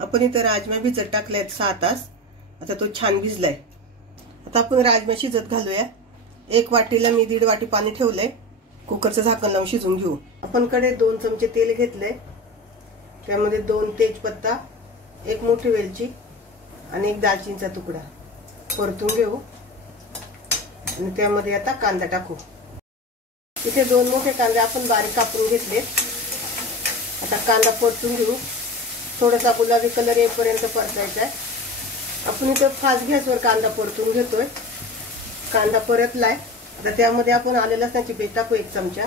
आपण इथं राजमा भिजत टाकलाय 6 तास। आता तो छान भिजलाय। आता आपण राजमा शिजत घालूया। 1 वाटीला मी 1.5 वाटी पाणी ठेवलंय। कुकरचं झाकण लावून शिजवून घेऊ। आपण कडे 2 चमचे तेल घेतलंय। त्यामध्ये 2 तेजपत्ता, 1 मोठी वेलची आणि 1 दालचिनीचा तुकडा परतून घेऊ। आणि त्यामध्ये आता कांदा टाकू। इथे 2 मोठे कांदे आपण बारीक कापून घेतले। आता कांदा परतून घेऊ। थोडासा गुलाबी कलर येईपर्यंत परतायचा आहे। आपण इथे फास्ट गॅसवर कांदा परतून घेतोय। कांदा परतलाय। आता त्यामध्ये आपण आले लसणाची पेस्ट टाकू 1 चमचा।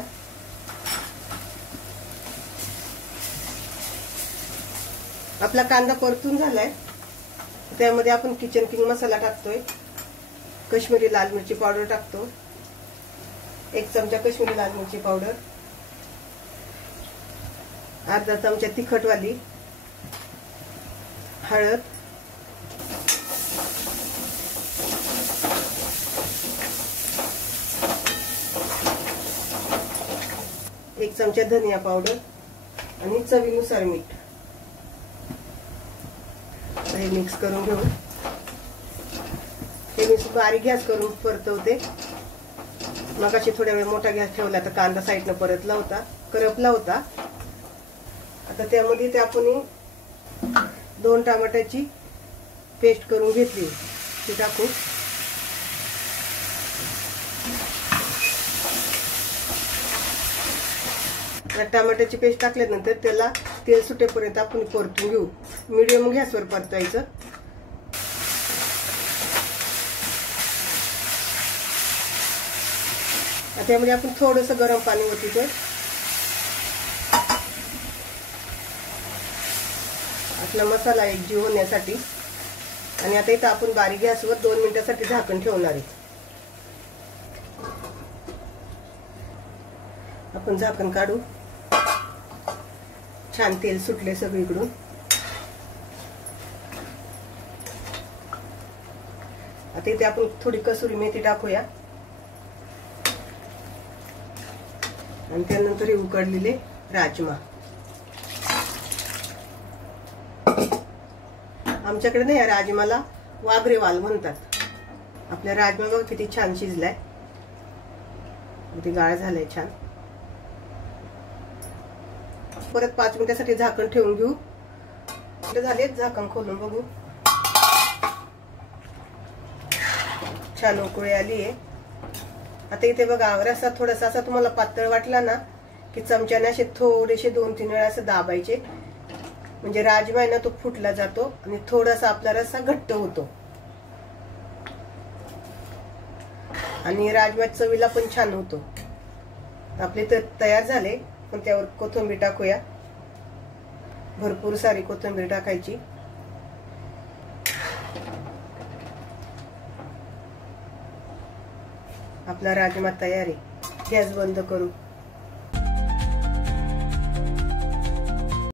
आपला कांदा परतून झालाय। त्यामध्ये आपण किचन किंग मसाला टाकतोय। काश्मीरी लाल मिरची पावडर टाकतो 1 चमचा काश्मीरी लाल मिरची पावडर, अर्धा चमचा तिखटवाली हळद, एक चमचा धनिया पावडर आणि चवीनुसार मीठ। हे मिक्स करून घेऊ। हे मी बारीक गॅस करून परतवते। मगाशी थोड्या वेळ मोठा गॅस ठेवला तर कांदा साईडने परतला होता, करपला होता। आता त्यामध्ये ते आपण 2 टमाट्याची पेस्ट करून घेतली ती टाकू। टमाट्याची पेस्ट टाकल्यानंतर त्याला तेल सुटेपर्यंत आपण परतून घेऊ। मीडियम गॅसवर परतायचं। त्यामध्ये आपण थोडंसं गरम पाणी ओतूया। आपला मसाला एकजीव होण्यासाठी। आणि आता इथं आपण बारीक गॅसवर 2 मिनिटांसाठी झाकण ठेवणार आहे। आपण झाकण काढू। छान तेल सुटले सगळीकडून। आता इथे आपण थोडी कसुरी मेथी टाकूया आणि त्यानंतर हे उकडलेले राजमा। आमच्याकडे ना या राजमाला वाघरेवाल म्हणतात। आपल्या राजमा बघा किती छान शिजलाय, किती गाळ झालाय छान। परत 5 मिनिटांसाठी झाकण ठेवून घेऊ। झाले, झाकण खोलून बघू। छान उकळी आली आहे। आता इथे बघा रस्सा थोडासा असा तुम्हाला पातळ वाटला ना की चमच्याने असे थोडेसे 2-3 वेळा असं दाबायचे, म्हणजे राजमा आहे ना तो फुटला जातो आणि थोडासा आपला रस्सा घट्ट होतो। आणि राजमा चवीला पण छान होतो। आपले तर तयार झाले। पण त्यावर कोथिंबीर टाकूया। भरपूर सारी कोथिंबीर टाकायची। आपला राजमा तयार आहे। गॅस बंद करू।